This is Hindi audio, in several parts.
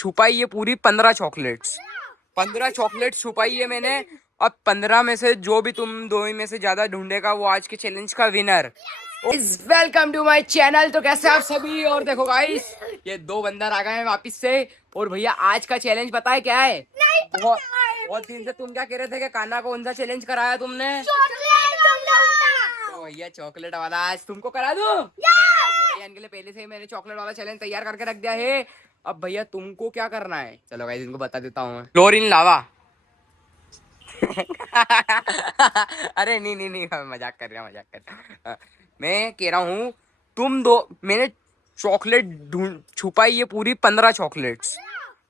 छुपाई है पूरी 15 चॉकलेट्स। 15 चॉकलेट्स छुपाई है मैंने। अब 15 में से जो भी तुम दो में से ज्यादा ढूंढेगा वो आज के चैलेंज का winner. Welcome to my channel. तो कैसे आप सभी। और देखो गाइस, ये दो बंदर आ गए हैं वापिस से। और भैया आज का चैलेंज पता है क्या है? बहुत बहुत दिन से तुम क्या कह रहे थे कि कान्हा को कौन सा चैलेंज कराया तुमने? तो भैया चॉकलेट वाला आज तुमको करा दूं। भैया इनके लिए पहले से ही मैंने चॉकलेट वाला चैलेंज तैयार करके रख दिया है। अब भैया तुमको क्या करना है, चलो गाइस इनको बता देता हूँ। क्लोरीन लावा। अरे नहीं नहीं नहीं, मजाक कर रहा, मजाक कर रहा। मैं कह रहा हूँ तुम दो, मैंने चॉकलेट ढूंढ छुपाई है पूरी 15 चॉकलेट्स।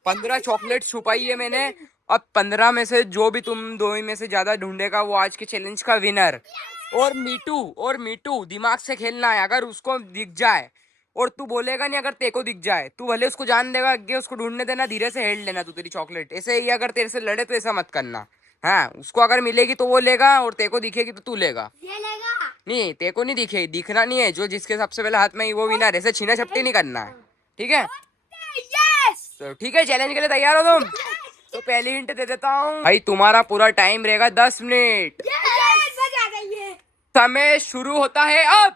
15 चॉकलेट्स छुपाई है मैंने। अब 15 में से जो भी तुम दो में से ज्यादा ढूंढेगा वो आज के चैलेंज का विनर। और मीटू दिमाग से खेलना है। अगर उसको दिख जाए और तू बोलेगा नहीं, अगर तेरे को दिख जाए तू भले उसको जान देगा आगे, उसको ढूंढने देना, धीरे से हेड लेना तू तेरी चॉकलेट। ऐसे ही अगर तेरे से लड़े तो ऐसा मत करना। हाँ, उसको अगर मिलेगी तो वो लेगा और तेरे को दिखेगी तो तू लेगा। ये लेगा नहीं, तेरे को नहीं दिखेगी, दिखना नहीं है। जो जिसके सबसे पहले हाथ में ही वो विनर। ऐसे छीना झपटी नहीं करना है, ठीक है? तो ठीक है, चैलेंज के लिए तैयार हो तुम? तो पहली हिंट दे देता हूँ भाई, तुम्हारा पूरा टाइम रहेगा 10 मिनट। समय शुरू होता है अब।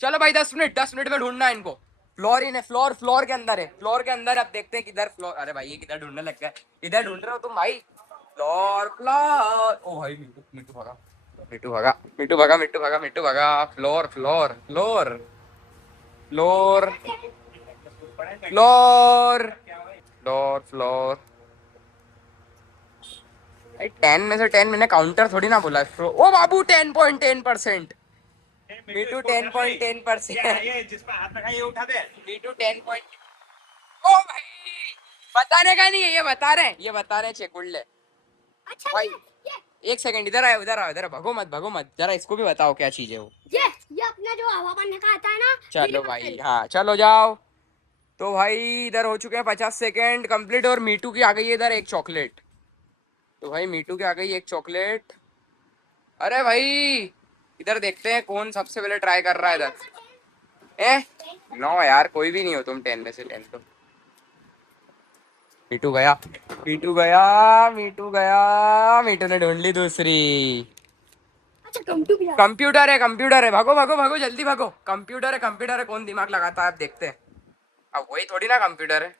चलो भाई 10 मिनट, 10 मिनट में ढूंढना है इनको। फ्लोर इन है, फ्लोर के अंदर है, फ्लोर के अंदर। अब देखते हैं किधर फ्लोर। अरे भाई ये किधर ढूंढने लग गया, इधर ढूंढ रहे हो तुम भाई। फ्लोर ओ भाई, मिट्टू मिट्टू भागा, मिट्टू भागा, मिट्टू भागा, मिट्टू भागा, मिट्टू भागा। Floor floor floor floor floor floor floor. 10 में से 10 मैंने काउंटर थोड़ी ना बोला। ओ बाबू 10.10%। मीटू 10.10%। मीटू 10 ओ भाई, बताने का नहीं है, ये बता रहे हैं, ये बता रहे हैं। चेक ले अच्छा भाई। एक सेकंड, इधर आए, इधर आओ, इधर भागो मत, भागो मत, जरा इसको भी बताओ क्या चीज है वो। ये अपना जो हवा बनने का आता है ना। चलो भाई, हाँ चलो जाओ। तो भाई इधर हो चुके हैं 50 सेकंड कंप्लीट। और मीटू की आ गई है इधर एक चॉकलेट। तो भाई मीटू की आ गई एक चॉकलेट। अरे भाई इधर देखते हैं कौन सबसे पहले ट्राई कर रहा है इधर। ए नो यार, कोई भी नहीं हो तुम। 10 में से 10 तो मीटू गया, मीटू गया, मीटू गया। मीटू ने ढूंढ ली दूसरी। अच्छा कंप्यूटर है, कंप्यूटर है। भागो भागो भागो, जल्दी भागो। कंप्यूटर है, कंप्यूटर है। कौन दिमाग लगाता है अब देखते हैं। अब वही थोड़ी ना कंप्यूटर है।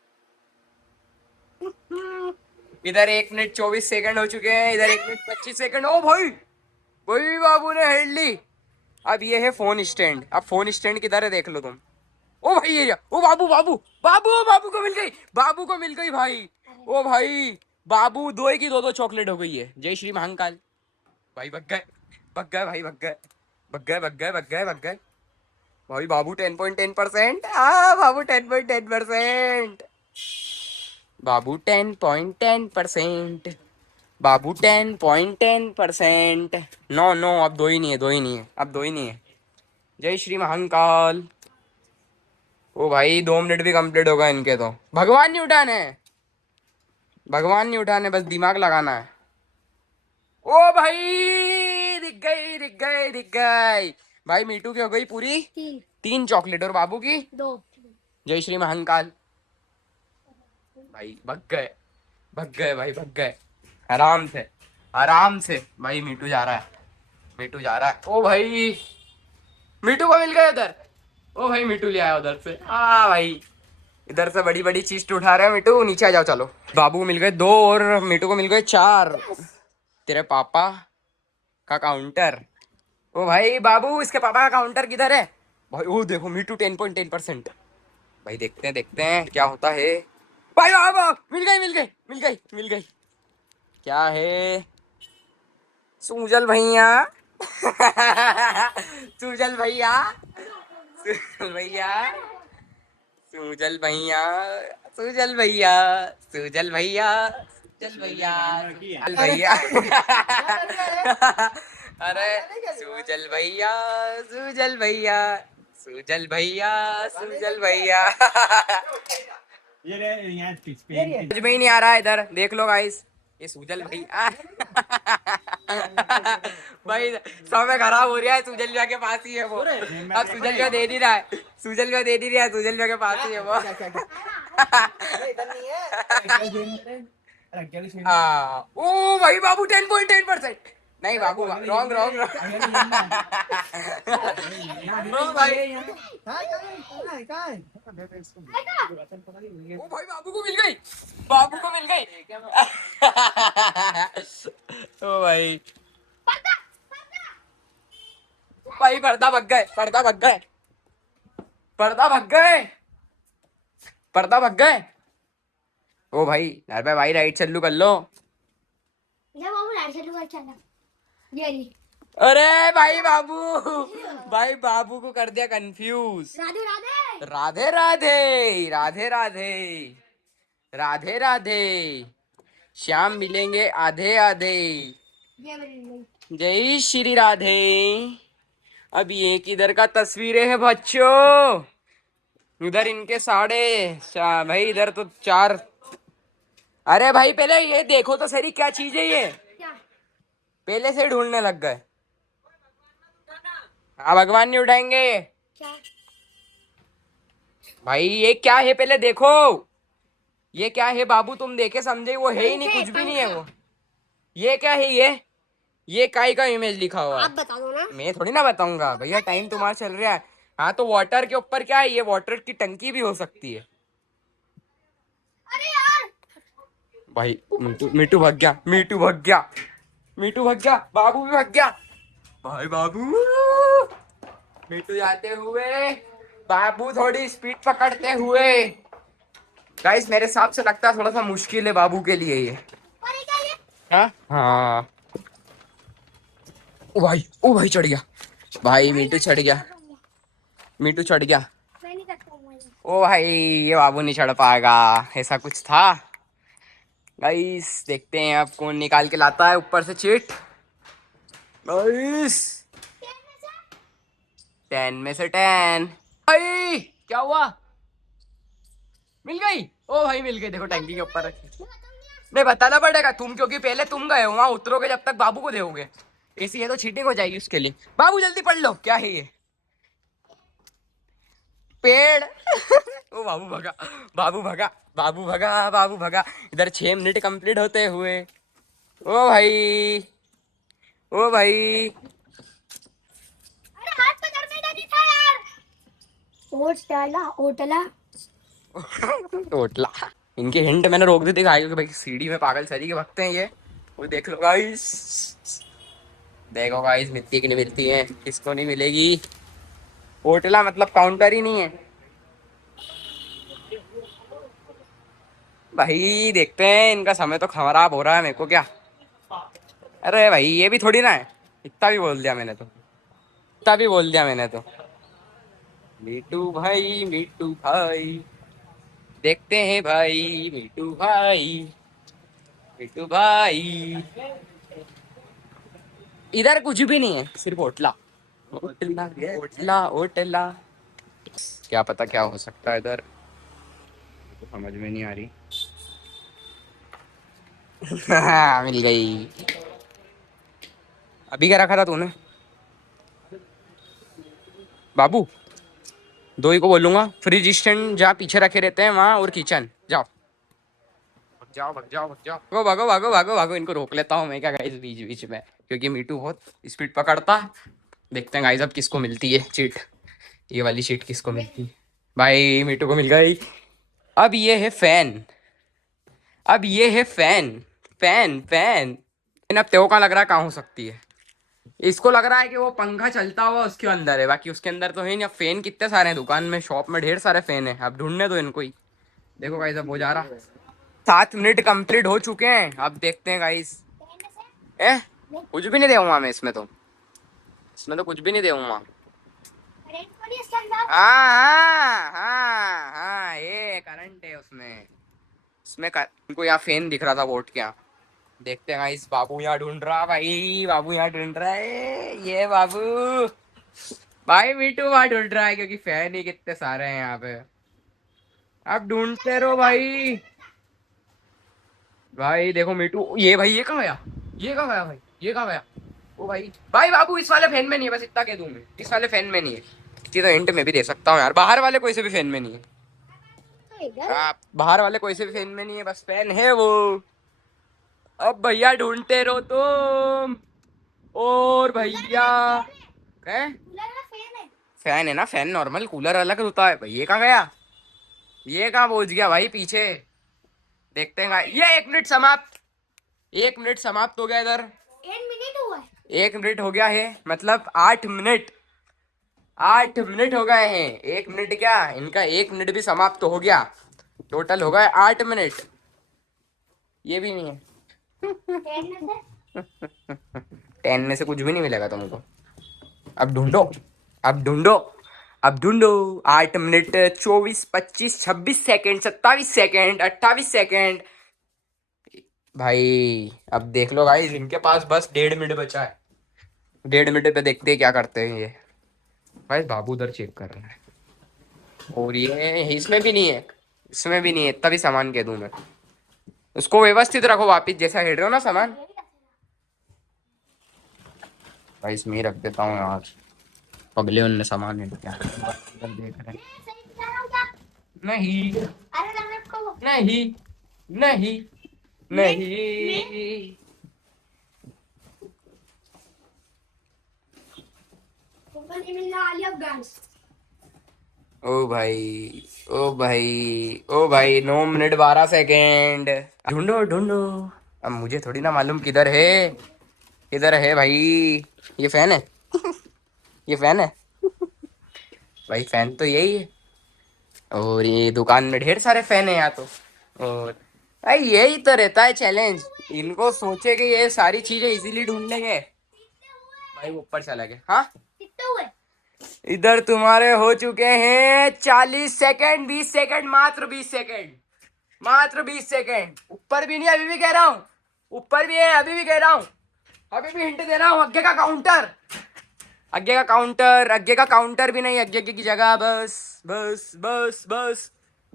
इधर 1 मिनट 24 सेकंड हो चुके हैं, इधर 1 मिनट 25 सेकंड। ओ भाई, भाई बाबू ने हेड ली। अब ये है फोन स्टैंड। अब फोन स्टैंड किधर है देख लो तुम। ओ भाई ये ओ बाबू, बाबू बाबू, बाबू को मिल गई, बाबू को मिल गई भाई। ओ भाई बाबू, दो ही की दो दो चॉकलेट हो गई है। जय श्री महाकाल। भाई भग गए, भग गए भाई, भग गए, भग गए, भग गए, भग गए, भग गए। भाई बाबू 10.10%। बाबू 10.10%। बाबू 10.10%। बाबू 10.10%। नो नो, अब दो ही नहीं है, दो ही नहीं है, अब दो ही नहीं है। जय श्री महाकाल। ओ भाई 2 मिनट भी कंप्लीट होगा इनके तो। भगवान नहीं उठाने, भगवान नहीं उठाने, बस दिमाग लगाना है। ओ भाई दिख गई, दिख गई, दिख गई। भाई मीटू की हो गई पूरी 3 चॉकलेट और बाबू की 2। जय श्री महाकाल। भाई भग गए, भग गए भाई, भग गए। आराम से, आराम से। भाई मीटू जा रहा है, मीटू जा रहा है। ओ भाई मीटू को मिल गया उधर। ओ भाई मीटू ले आया उधर से। भाई इधर से बड़ी बड़ी चीज उठा रहे हैं। मीटू नीचे आ जाओ, चलो। बाबू को मिल गए 2 और मीटू को मिल गए 4। तेरे पापा का काउंटर। ओ भाई बाबू, इसके पापा का काउंटर किधर है? भाई ओ देखो मीटू 10.10%। भाई देखते हैं क्या होता है। भाई बाबू मिल गई, मिल गई, मिल गई, मिल गई। क्या है? सूजल भैया। सूजल भैया, सूजल भैया, सूजल भैया, सूजल भैया, सूजल भैया, सूजल भैया, सूजल भैया। अरे सूजल भैया, सूजल भैया, सूजल भैया, सूजल भैया। समझ में ही नहीं आ रहा है इधर, देख लो गाइस। ये सूजल भाई भाई समय खराब हो रहा है, सूजल भैया के पास ही है वो। अब सूजल भैया दे नहीं रहा है, सूजल भैया दे नहीं रहा है, सूजल भैया के पास ही है वो। ओ भाई बाबू 10.10%। नहीं बाबू, रॉन्ग रॉन्ग रॉन्ग। ओ भाई, ओ भाई बाबू को मिल गई, बाबू को मिल गई। ओ भाई, भाई पर्दा भग गए, पर्दा भग गए, पर्दा भग गए, पर्दा भग गए। ओ भाई यार, भाई राइट चल्लू कर लो। ले बाबू राइट चल्लू कर चलना। ये ली। अरे भाई बाबू, भाई बाबू को कर दिया कंफ्यूज। राधे राधे। राधे राधे, राधे राधे, राधे राधे। श्याम मिलेंगे आधे आधे। ये मेरी। जय श्री राधे। अब ये किधर का तस्वीरें हैं बच्चों? उधर इनके भाई इधर तो 4। अरे भाई पहले ये देखो तो सही, क्या चीज है ये? क्या? पहले से ढूंढने लग गए। हाँ भगवान नहीं उठाएंगे। क्या? भाई ये क्या है पहले देखो, ये क्या है बाबू? तुम देखे समझे, वो है ही नहीं, कुछ भी नहीं है वो। ये क्या है ये काय का इमेज लिखा हुआ आप है? बता दो ना। मैं थोड़ी ना बताऊंगा भैया, टाइम तुम्हारा चल रहा है। हाँ तो वाटर के ऊपर क्या है? ये वाटर की टंकी भी हो सकती है। अरे यार। भाई मीटू, मीटू भाग गया, मीटू भाग गया, मीटू भाग गया, बाबू भी भाग गया। भाई बाबू, मीटू जाते हुए, बाबू थोड़ी स्पीड पकड़ते हुए। गाइस मेरे हिसाब से लगता है थोड़ा सा मुश्किल है बाबू के लिए ये। अरे क्या ये? हाँ हाँ। ओ भाई चढ़ गया, भाई मीटू चढ़ गया, मीटू चढ़ गया। मैं नहीं करता हूँ ये। ओ भाई, ये बाबू नहीं चढ़ पाएगा, ऐसा कुछ था। गाइस देखते हैं अब कौन निकाल के लाता है ऊपर से चीट। गाइस 10 में से 10। भाई क्या हुआ? मिल गई? ओ भाई मिल गई, देखो टंकी के ऊपर रखी। नहीं बताना पड़ेगा तुम, क्योंकि पहले तुम गए हो वहां, उतरोगे जब तक बाबू को दोगे। ऐसी है तो चीटिंग हो जाएगी उसके लिए। बाबू जल्दी पढ़ लो, क्या है ये? पेड़। ओ बाबू भगा, बाबू भगा, बाबू भगा, बाबू भगा। इधर 6 मिनट कंप्लीट होते हुए। ओ भाई, ओ भाई। अरे हाथ पकड़ने का नहीं था यार। ओट डाला ओटला। टोटला। इनके हिंट मैंने रोक दी थी भाई, क्योंकि भाई सीढ़ी में पागल सरी के भगते हैं ये। वो देख लो गाइस, देखो गाइस मिलती कि नहीं मिलती है, किसको नहीं मिलेगी। होटला मतलब काउंटर ही नहीं है भाई। देखते हैं, इनका समय तो खराब हो रहा है, मेरे को क्या। अरे भाई ये भी थोड़ी ना है, इतना भी बोल दिया मैंने तो, इतना भी बोल दिया मैंने तो। मीटू भाई, मीटू भाई, देखते हैं भाई, मीटू भाई, मीटू भाई। इधर कुछ भी नहीं है, सिर्फ होटला, होटला, होटला, होटला। क्या पता क्या हो सकता है इधर, तो समझ में नहीं आ रही। मिल गई। अभी क्या रखा था तूने बाबू? दो ही को बोलूंगा, फ्रिज स्टैंड जहाँ पीछे रखे रहते हैं वहां, और किचन। जाओ भाग जाओ, भाग जाओ, भाग जाओ, भागो भागो भागो भागो भागो। इनको रोक लेता हूँ मैं क्या गाइस बीच बीच में, क्योंकि मीटू बहुत स्पीड पकड़ता है। देखते हैं गाइस अब किसको मिलती है चीट, ये वाली चीट किसको मिलती है। भाई मीटू को मिल गई। अब ये है फैन, अब ये है फैन, फैन फैन। अब तेरे को कहाँ लग रहा है कहाँ हो सकती है? इसको लग रहा है कि वो पंखा चलता हुआ उसके अंदर है, बाकी उसके अंदर तो है नहीं। अब फैन कितने सारे हैं दुकान में, शॉप में ढेर सारे फैन है, अब ढूंढने दो इनको ही। देखो गाइस अब हो जा रहा, 7 मिनट कंप्लीट हो चुके हैं। अब देखते हैं गाइस। ए कुछ भी नहीं दूंगा मैं इसमें तो, इसमें तो कुछ भी नहीं दूंगा। रेड पड़ी इसके अंदर। हाँ हाँ हाँ हाँ, ये करंट है उसमें, इसमें उनको यहाँ फैन दिख रहा था बोर्ड के यहाँ। देखते हैं गाइस, बाबू यहाँ ढूंढ रहा, भाई बाबू यहाँ ढूंढ रहा है, ये बाबू, भाई मीटू वहां ढूंढ रहा है, क्योंकि फैन ही कितने सारे हैं यहाँ पे। अब ढूंढते रहो भाई, भाई देखो मीटू, ये भाई ये कहाँ गया, ये कहाँ गया भाई, ये कहाँ गया। ओ भाई, भाई बाबू इस वाले फैन में नहीं है, बस इतना कह दूं मैं, इस वाले फैन में नहीं है। इतनी तो हिंट मैं भी दे सकता हूँ यार, बाहर वाले कोई से भी फैन में नहीं है। तो इधर आप बाहर वाले कोई से भी फैन में नहीं है, बस फैन है वो। अब भैया ढूंढते रहो तुम। और भैया है, कूलर का फैन है। फैन है ना, फैन नॉर्मल, कूलर अलग होता है भाई। ये कहाँ गया, ये कहाँ पहुंच गया भाई पीछे। देखते हैं ये 1 मिनट समाप्त, 1 मिनट समाप्त हो गया इधर। 1 मिनट हुआ है। 1 मिनट हो गया है, मतलब 8 मिनट, 8 मिनट हो गए हैं। 1 मिनट क्या, इनका 1 मिनट भी समाप्त हो गया। टोटल हो गए 8 मिनट। ये भी नहीं है। 10 में से 10 में से कुछ भी नहीं मिलेगा तुमको। अब ढूंढो, अब ढूंढो, अब ढूंढो। 8 मिनट 24 25 26 सेकेंड, 27 सेकेंड, 28 सेकेंड। भाई अब देख लो भाई, इनके पास बस 1.5 मिनट बचा है। 1.5 मिनट पे देखते हैं क्या करते हैं ये। भाई बाबू उधर चेक कर रहा है, और ये इसमें भी नहीं है, इसमें भी नहीं है। इतना भी सामान कह दूं मैं, उसको व्यवस्थित रखो वापिस, जैसा हेड रहे हो ना सामान। भाई इसमें ही रख देता हूँ यार, पगले उनने सामान है क्या इधर देख रहे हैं। सही बता रहा हूँ क्या? नहीं, अरे रनअप को नहीं, नहीं, नहीं। ऊपर नहीं मिलने वाली अब गाइस। ओ भाई, ओ भाई, ओ भाई, 9 मिनट 12 सेकेंड। ढूंढो ढूंढो, अब मुझे थोड़ी ना मालूम किधर है, किधर है भाई। ये फैन है, ये फैन है भाई, फैन तो यही है। और ये दुकान में ढेर सारे फैन है यहाँ तो। और भाई यही तो रहता है चैलेंज, इनको सोचे कि ये सारी चीजें इजीली ढूंढ लेंगे। भाई वो ऊपर चला गया। हाँ, कितने हुए? इधर तुम्हारे हो चुके हैं 40 सेकेंड, 20 सेकेंड, मात्र 20 सेकेंड, मात्र 20 सेकेंड। ऊपर भी नहीं, अभी भी कह रहा हूँ, ऊपर भी है, अभी भी कह रहा हूँ, अभी भी हिंट दे रहा हूँ। आगे का काउंटर, आगे का काउंटर, आगे का काउंटर भी नहीं, आगे की जगह बस, बस बस बस।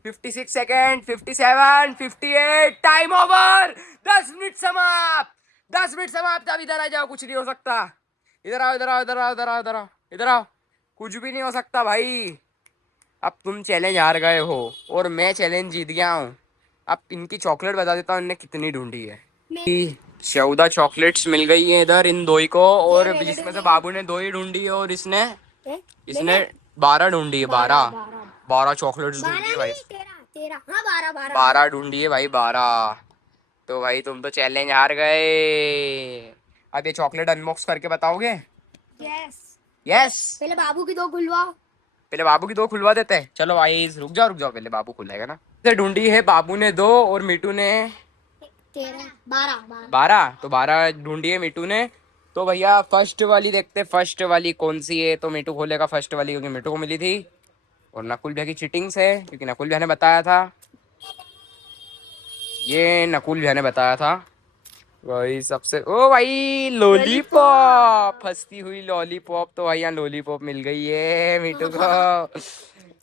56 सेकेंड, 57, 58, टाइम ओवर। 10 मिनट समाप्त, 10 मिनट समाप्त। अब इधर आ जाओ, कुछ नहीं हो सकता। इधर आओ, इधर आओ, इधर आओ, इधर आओ, इधर आओ, इधर आओ। कुछ भी नहीं हो सकता भाई। अब तुम चैलेंज हार गए हो और मैं चैलेंज जीत गया हूँ। अब इनकी चॉकलेट बता देता हूँ इनने कितनी ढूंढी है। 14 चॉकलेट्स मिल गई है इधर इन दो ही को, और ये मेरे जिसमें से ढूंढी बाबू ने 2 ही ढूंढी है, और इसने है। इसने मैंने 12 ढूंढी है। 12, 12 12 चॉकलेट्स ढूंढी है 12 भाई। नहीं 13 13 हाँ 12 12 12 ढूंढी है भाई, 12। तो भाई तुम तो चैलेंज हार गए। अब ये चॉकलेट अनबॉक्स करके बताओगे? यस। यस। पहले बाबू की 2 खुलवाओ। पहले बाबू की 2 खुलवा देते हैं। चलो भाई रुक जाओ, रुक जाओ, पहले बाबू खुलाएगा ना। से ढूंढी है बाबू ने 2 और मीटू ने 13 12 12 12। तो 12 ढूंढी है मीटू ने। तो भैया फर्स्ट वाली देखते हैं, फर्स्ट वाली कौन सी है। तो मीटू खोलेगा फर्स्ट वाली, क्योंकि मीटू को मिली थी। और नकुल भैया की चीटिंग से, क्योंकि नकुल भैया ने बताया था, ये नकुल भैया ने बताया था भाई सबसे। ओ भाई लॉलीपॉप, फंसती हुई लॉलीपॉप। तो भाई यहाँ लॉलीपॉप मिल गई है मीटू को।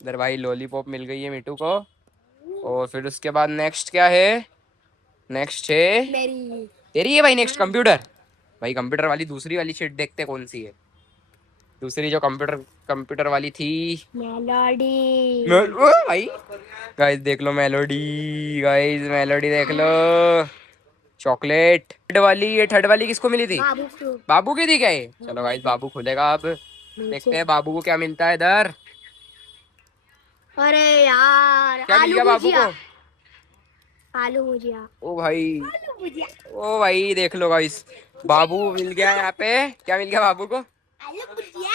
इधर भाई लॉलीपॉप मिल गई है मीटू को। और फिर उसके बाद नेक्स्ट क्या है, नेक्स्ट है मेरी तेरी है भाई, नेक्स्ट कंप्यूटर। भाई कंप्यूटर वाली दूसरी वाली शीट देखते हैं कौन सी है। दूसरी जो कंप्यूटर कंप्यूटर वाली थी। मेलोडी। ओ भाई, गाइस देख लो मेलोडी, गाइस मेलोडी देख लो। चॉकलेट थर्ड वाली, ये थर्ड वाली किसको मिली थी? बाबू को बाबू की थी क्या ये? चलो गाइस बाबू खुलेगा अब, देखते नीचे। हैं बाबू को क्या मिलता है इधर। अरे यार क्या मिल आलू गया बाबू भुजिया। को? आलू भुजिया। ओ भाई, आलू भुजिया। ओ भाई देख लो गाइस, बाबू मिल गया यहाँ पे। क्या मिल गया बाबू को? आलू भुजिया।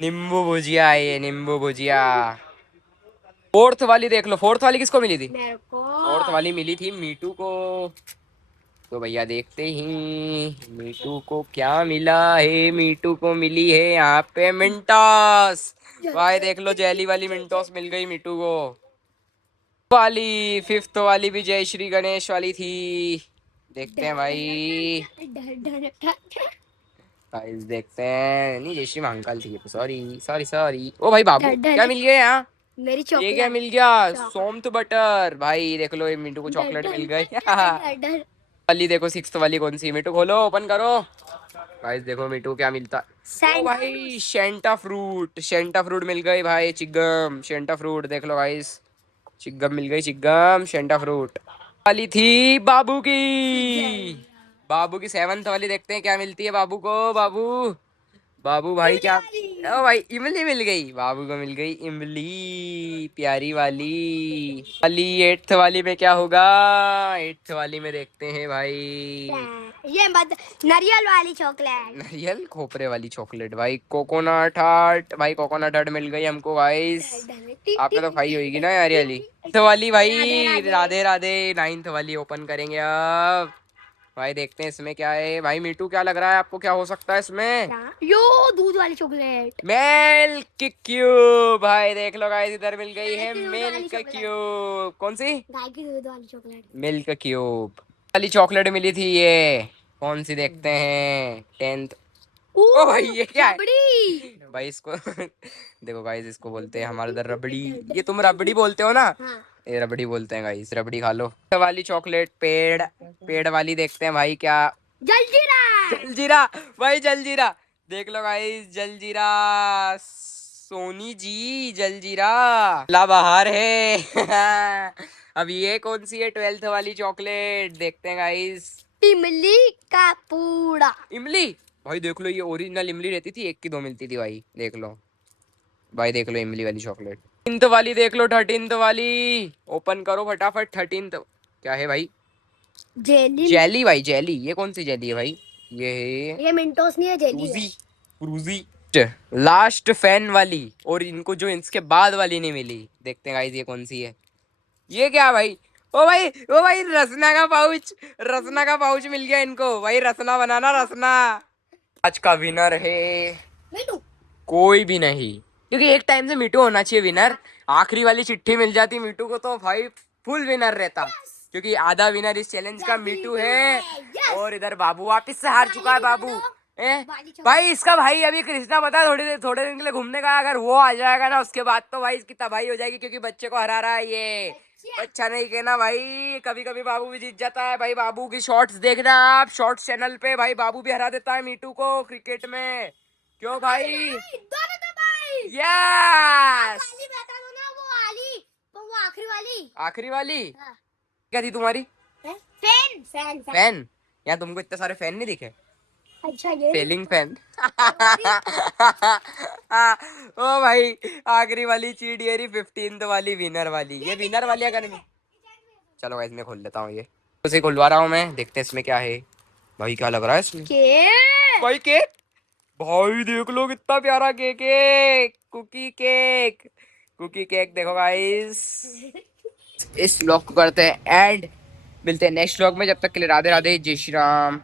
नींबू भुजिया है ये, नींबू भुजिया। फोर्थ वाली देख लो, फोर्थ वाली किसको मिली थी? मेरे को फोर्थ वाली मिली थी मीटू को। तो भैया देखते ही मीटू को क्या मिला है। मीटू को मिली है यहाँ पे मिंटोस। भाई देख लो, जेली वाली मिंटोस मिल गई मीटू को। वाली फिफ्थ वाली भी जय श्री गणेश वाली थी। देखते हैं भाई, गाइस देखते हैं। नहीं जय श्री महाकाल थी, सॉरी सॉरी सॉरी। ओ भाई बाबू क्या मिल गया यहाँ? मेरी ये चॉकलेट क्या मिल गया? सोम्थ बटर। भाई देख लो, ये मिंटू को चॉकलेट मिल गई। वाली देखो, सिक्स्थ वाली कौन सी? मिंटू खोलो, ओपन करो। गाइस देखो मिंटू क्या मिलता है। ओ भाई शेंटा फ्रूट, शेंटा फ्रूट मिल गई भाई। चिगम शेंटा फ्रूट देख लो गाइस, चिगम मिल गई, चिगम शेंटा फ्रूट। वाली थी बाबू की, बाबू की सेवंथ वाली। देखते हैं क्या मिलती है बाबू को। बाबू, बाबू भाई क्या? ओ भाई इमली मिल गई बाबू को, मिल गई इमली प्यारी वाली। वाली एट्थ वाली में क्या होगा? एट्थ वाली में देखते हैं भाई। ये मत, नारियल वाली चॉकलेट। नारियल खोपरे वाली चॉकलेट भाई। कोकोनट हार्ट भाई, कोकोनट हार्ट मिल गई हमको गाइस। आपने तो खाई होगी ना यार ये वाली। एट्थ वाली भाई, राधे राधे। नाइन्थ वाली ओपन करेंगे अब भाई। देखते हैं इसमें क्या है भाई। मीठू क्या लग रहा है आपको, क्या हो सकता है इसमें? यो दूध वाली चॉकलेट। मिल्क क्यूब भाई। देख लो गाइस, इधर मिल गई है गाय की दूध वाली मिल्क चॉकलेट। क्यूब। कौन सी? गाय की दूध वाली चॉकलेट। मिल्क क्यूब वाली चॉकलेट मिली थी ये। कौन सी देखते हैं? टेंथ। ओ भाई ये क्या है भाई? इसको देखो गाइस, इसको बोलते हैं हमारे उधर रबड़ी। ये तुम रबड़ी बोलते हो ना? हाँ। ये रबड़ी बोलते हैं गाइस, रबड़ी खा लो। वाली चॉकलेट पेड़, पेड़ वाली देखते हैं भाई क्या। जलजीरा। जलजीरा भाई, जलजीरा देख लो गाइस, जलजीरा। सोनी जी जलजीरा ला बाहर है। अब ये कौन सी है? ट्वेल्थ वाली चॉकलेट देखते हैं गाइस। इमली का पूड़ा। इमली भाई देख लो, ये ओरिजिनल इमली रहती थी, एक की दो मिलती थी भाई। देख लो भाई, देख लो इमली वाली चॉकलेट। 13th वाली देख लो, 13th वाली ओपन करो फटाफट। 13th क्या है भाई? जेली। जेली भाई, जेली। ये कौन सी जेली है भाई? ये है ये मिंटोस नहीं है, जेली है। फ्रूजी, फ्रूजी। लास्ट फैन वाली, और इनको जो इसके बाद वाली नहीं मिली। देखते हैं गाइस ये कौन सी है। ये क्या भाई? ओ भाई, ओ भाई रसना का पाउच, रसना का पाउच मिल गया इनको भाई। रसना बनाना, रसना। आज का विनर है मिंटू। कोई भी नहीं, क्योंकि एक टाइम से मिट्टू होना चाहिए विनर। आखिरी वाली चिट्ठी मिल जाती मिट्टू को तो भाई फुल विनर रहता, क्योंकि आधा विनर इस चैलेंज का मिट्टू है। और इधर बाबू वापस से हार चुका है। बाबू भाई, इसका भाई अभी कृष्णा बता थोड़े दिन के लिए घूमने का। अगर वो आ जाएगा ना, उसके बाद तो भाई इसकी तबाही हो जाएगी, क्योंकि बच्चे को हरा रहा है ये। अच्छा नहीं कहना भाई, कभी कभी बाबू भी जीत जाता है भाई। बाबू की शॉर्ट्स देखना आप, शॉर्ट्स चैनल पे भाई। बाबू भी हरा देता है मीटू को क्रिकेट में। क्यों भाई? दोनों तो भाई। यस। वाली बता दो ना, वो वाली, वो आखिरी वाली। आखिरी वाली हाँ। क्या थी तुम्हारी? Fan fan fan. फैन? यार तुमको इतने सारे फैन नहीं दिखे? अच्छा ये फेलिंग फैन। ओ भाई, आखिरी वाली चीट ये रही, 15th वाली विनर वाली। ये विनर वाली अगर चलो गाइस मैं खोल लेता हूँ ये। उसे खुलवा रहा हूँ मैं, देखते हैं इसमें क्या है। भाई क्या लग रहा है इसमें? केक। भाई केक भाई, देख लो कितना प्यारा केक है। कुकी केक, कुकी केक देखो गाइस। इस व्लॉग को करते हैं एंड, मिलते हैं नेक्स्ट व्लॉग में। जब तक के लिए राधे राधे, जय श्री राम।